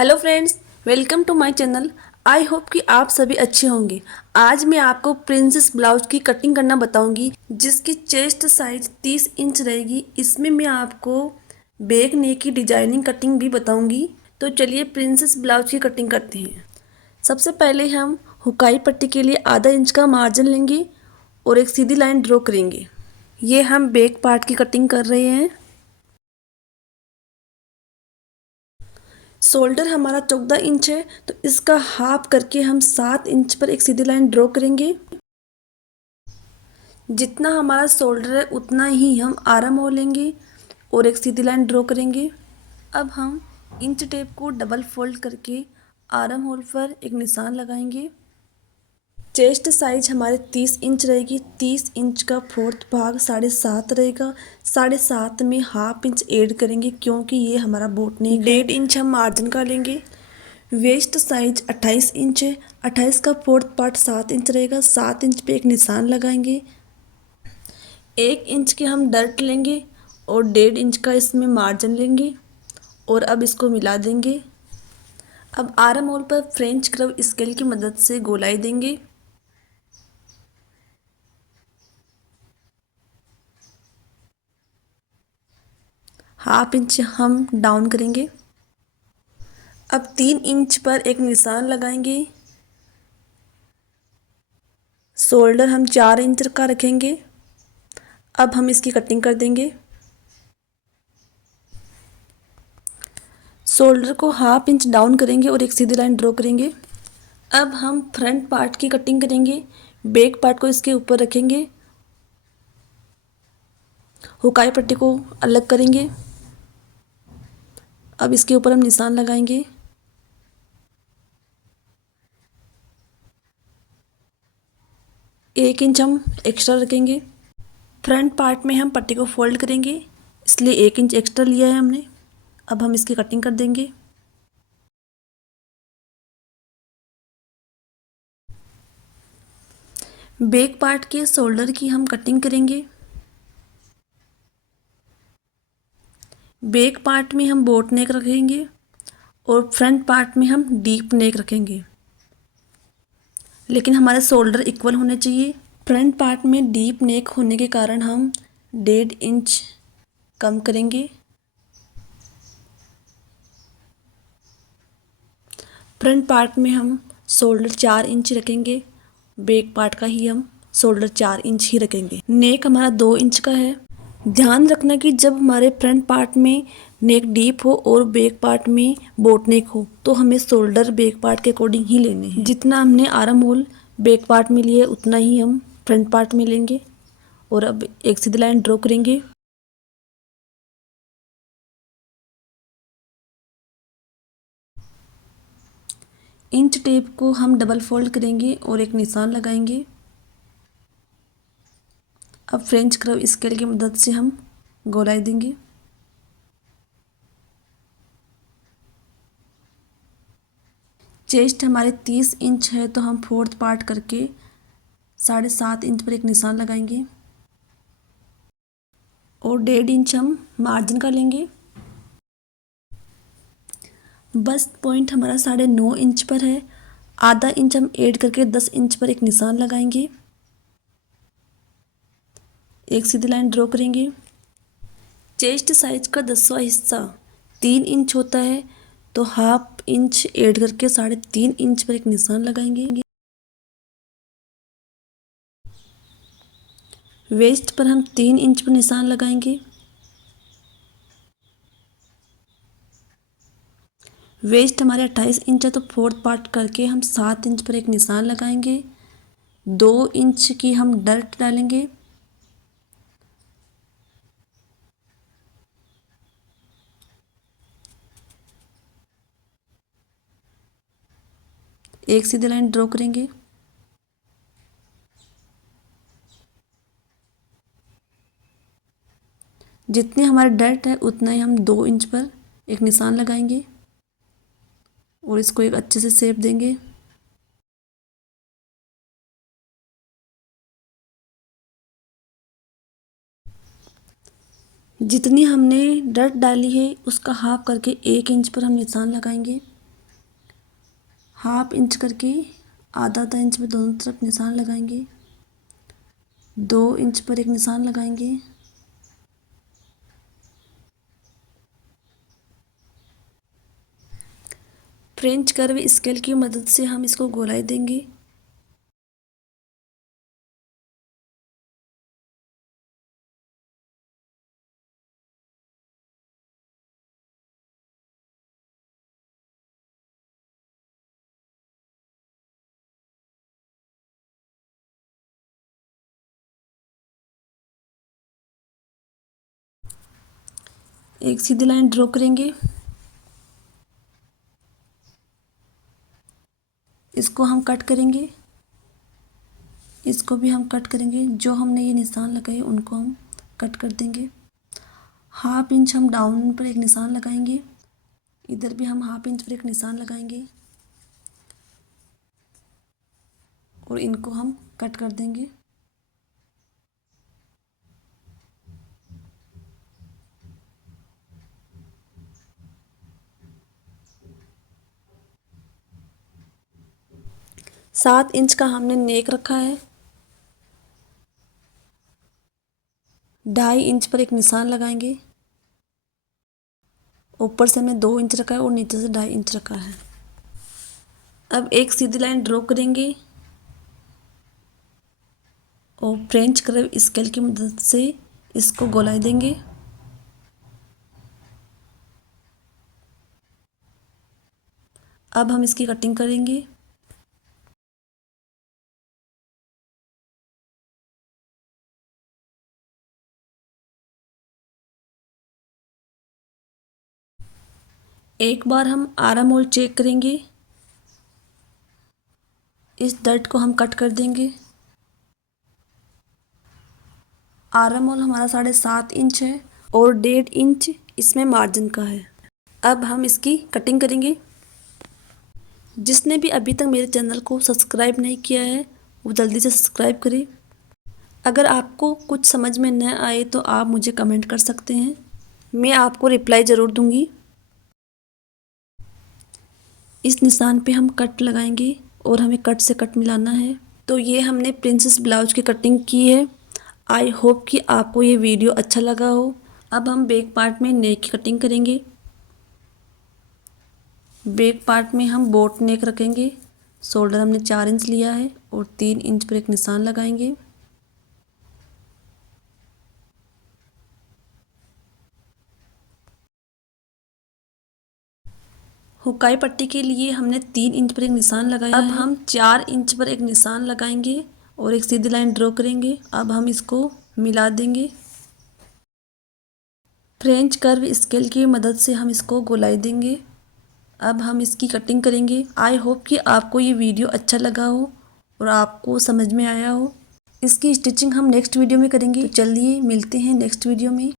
Hello friends, welcome to my channel. I hope कि आप सभी अच्छे होंगे। आज मैं आपको प्रिंसेस ब्लाउज की कटिंग करना बताऊंगी, जिसकी चेस्ट साइज 30 इंच रहेगी। इसमें मैं आपको बैक नेक की डिजाइनिंग कटिंग भी बताऊंगी। तो चलिए प्रिंसेस ब्लाउज की कटिंग करते हैं। सबसे पहले हम हुकाई पट्टी के लिए आधा इंच का मार्जिन लेंगे और एक सीधी लाइन ड्रॉ करेंगे। ये हम बैक पार्ट की कटिंग कर रहे हैं। शोल्डर हमारा 14 इंच है, तो इसका हाफ करके हम 7 इंच पर एक सीधी लाइन ड्रॉ करेंगे। जितना हमारा शोल्डर है उतना ही हम आर्म होल लेंगे और एक सीधी लाइन ड्रॉ करेंगे। अब हम इंच टेप को डबल फोल्ड करके आर्म होल पर एक निशान लगाएंगे। चेस्ट साइज हमारे 30 इंच रहेगी। 30 इंच का फोर्थ भाग 7.5 रहेगा। 7.5 में हाफ इंच ऐड करेंगे, क्योंकि ये हमारा बोट नेक है। 1.5 इंच हम मार्जिन का लेंगे। वेस्ट साइज 28 इंच है। 28 का फोर्थ पार्ट 7 इंच रहेगा। 7 इंच पे एक निशान लगाएंगे। 1 इंच के हम डर्ट लेंगे और 1.5 इंच का इसमें मार्जिन लेंगे और अब इसको मिला देंगे। अब आर्म होल पर फ्रेंच कर्व स्केल की मदद से गोलाई देंगे। हाफ इंच हम डाउन करेंगे। अब 3 इंच पर एक निशान लगाएंगे। शोल्डर हम 4 इंच का रखेंगे। अब हम इसकी कटिंग कर देंगे। शोल्डर को हाफ इंच डाउन करेंगे और एक सीधी लाइन ड्रॉ करेंगे। अब हम फ्रंट पार्ट की कटिंग करेंगे। बैक पार्ट को इसके ऊपर रखेंगे। हुकाई पट्टी को अलग करेंगे। अब इसके ऊपर हम निशान लगाएंगे। एक इंच हम एक्स्ट्रा रखेंगे। फ्रंट पार्ट में हम पट्टी को फोल्ड करेंगे, इसलिए 1 इंच एक्स्ट्रा लिया है हमने। अब हम इसकी कटिंग कर देंगे। बैक पार्ट के शोल्डर की हम कटिंग करेंगे। बैक पार्ट में हम बोट नेक रखेंगे और फ्रंट पार्ट में हम डीप नेक रखेंगे, लेकिन हमारे शोल्डर इक्वल होने चाहिए। फ्रंट पार्ट में डीप नेक होने के कारण हम 1.5 इंच कम करेंगे। फ्रंट पार्ट में हम शोल्डर 4 इंच रखेंगे। बैक पार्ट का ही हम शोल्डर 4 इंच ही रखेंगे। नेक हमारा 2 इंच का है। ध्यान रखना कि जब हमारे फ्रंट पार्ट में नेक डीप हो और बैक पार्ट में बोट नेक हो, तो हमें शोल्डर बैक पार्ट के अकॉर्डिंग ही लेने हैं। जितना हमने आर्म होल बैक पार्ट में लिए उतना ही हम फ्रंट पार्ट में लेंगे और अब एक सीधी लाइन ड्रॉ करेंगे। इंच टेप को हम डबल फोल्ड करेंगे और एक निशान लगाएंगे। अब फ्रेंच कर्व स्केल की मदद से हम गोलाई देंगे। चेस्ट हमारे 30 इंच है, तो हम फोर्थ पार्ट करके 7.5 इंच पर एक निशान लगाएंगे और 1.5 इंच हम मार्जिन का लेंगे। बस्ट पॉइंट हमारा 9.5 इंच पर है। आधा इंच हम ऐड करके 10 इंच पर एक निशान लगाएंगे। एक सीधी लाइन ड्रॉ करेंगे। चेस्ट साइज का 10वां हिस्सा 3 इंच होता है, तो हाफ इंच ऐड करके 3.5 इंच पर एक निशान लगाएंगे। वेस्ट पर हम 3 इंच पर निशान लगाएंगे। वेस्ट हमारे 28 इंच है, तो फोर्थ पार्ट करके हम 7 इंच पर एक निशान लगाएंगे। 2 इंच की हम डर्ट डालेंगे। एक सीधी लाइन ड्रॉ करेंगे। जितने हमारे डर्ट है उतना ही हम 2 इंच पर एक निशान लगाएंगे और इसको एक अच्छे से शेप देंगे। जितनी हमने डर्ट डाली है उसका हाफ करके 1 इंच पर हम निशान लगाएंगे। हाफ इंच करके आधा आधा इंच में दोनों तरफ निशान लगाएंगे। 2 इंच पर एक निशान लगाएंगे। फ्रेंच कर्व स्केल की मदद से हम इसको गोलाई देंगे। एक सीधी लाइन ड्रॉ करेंगे। इसको हम कट करेंगे। इसको भी हम कट करेंगे। जो हमने ये निशान लगाए उनको हम कट कर देंगे। हाफ इंच हम डाउन पर एक निशान लगाएंगे। इधर भी हम हाफ इंच पर एक निशान लगाएंगे और इनको हम कट कर देंगे। सात इंच का हमने नेक रखा है। 2.5 इंच पर एक निशान लगाएंगे। ऊपर से हमने 2 इंच रखा है और नीचे से 2.5 इंच रखा है। अब एक सीधी लाइन ड्रॉ करेंगे और फ्रेंच कर्व स्केल की मदद से इसको गोलाई देंगे। अब हम इसकी कटिंग करेंगे। एक बार हम आर्म होल चेक करेंगे। इस डर्ट को हम कट कर देंगे। आर्म होल हमारा 7.5 इंच है और 1.5 इंच इसमें मार्जिन का है। अब हम इसकी कटिंग करेंगे। जिसने भी अभी तक मेरे चैनल को सब्सक्राइब नहीं किया है वो जल्दी से सब्सक्राइब करें। अगर आपको कुछ समझ में न आए तो आप मुझे कमेंट कर सकते हैं, मैं आपको रिप्लाई ज़रूर दूंगी। इस निशान पे हम कट लगाएंगे और हमें कट से कट मिलाना है। तो ये हमने प्रिंसेस ब्लाउज की कटिंग की है। आई होप कि आपको ये वीडियो अच्छा लगा हो। अब हम बैक पार्ट में नेक की कटिंग करेंगे। बैक पार्ट में हम बोट नेक रखेंगे। शोल्डर हमने 4 इंच लिया है और 3 इंच पर एक निशान लगाएंगे। हुकाई पट्टी के लिए हमने 3 इंच पर एक निशान लगाया है। अब हम 4 इंच पर एक निशान लगाएंगे और एक सीधी लाइन ड्रॉ करेंगे। अब हम इसको मिला देंगे। फ्रेंच कर्व स्केल की मदद से हम इसको गोलाई देंगे। अब हम इसकी कटिंग करेंगे। आई होप कि आपको ये वीडियो अच्छा लगा हो और आपको समझ में आया हो। इसकी स्टिचिंग हम नेक्स्ट वीडियो में करेंगे। तो चलिए मिलते हैं नेक्स्ट वीडियो में।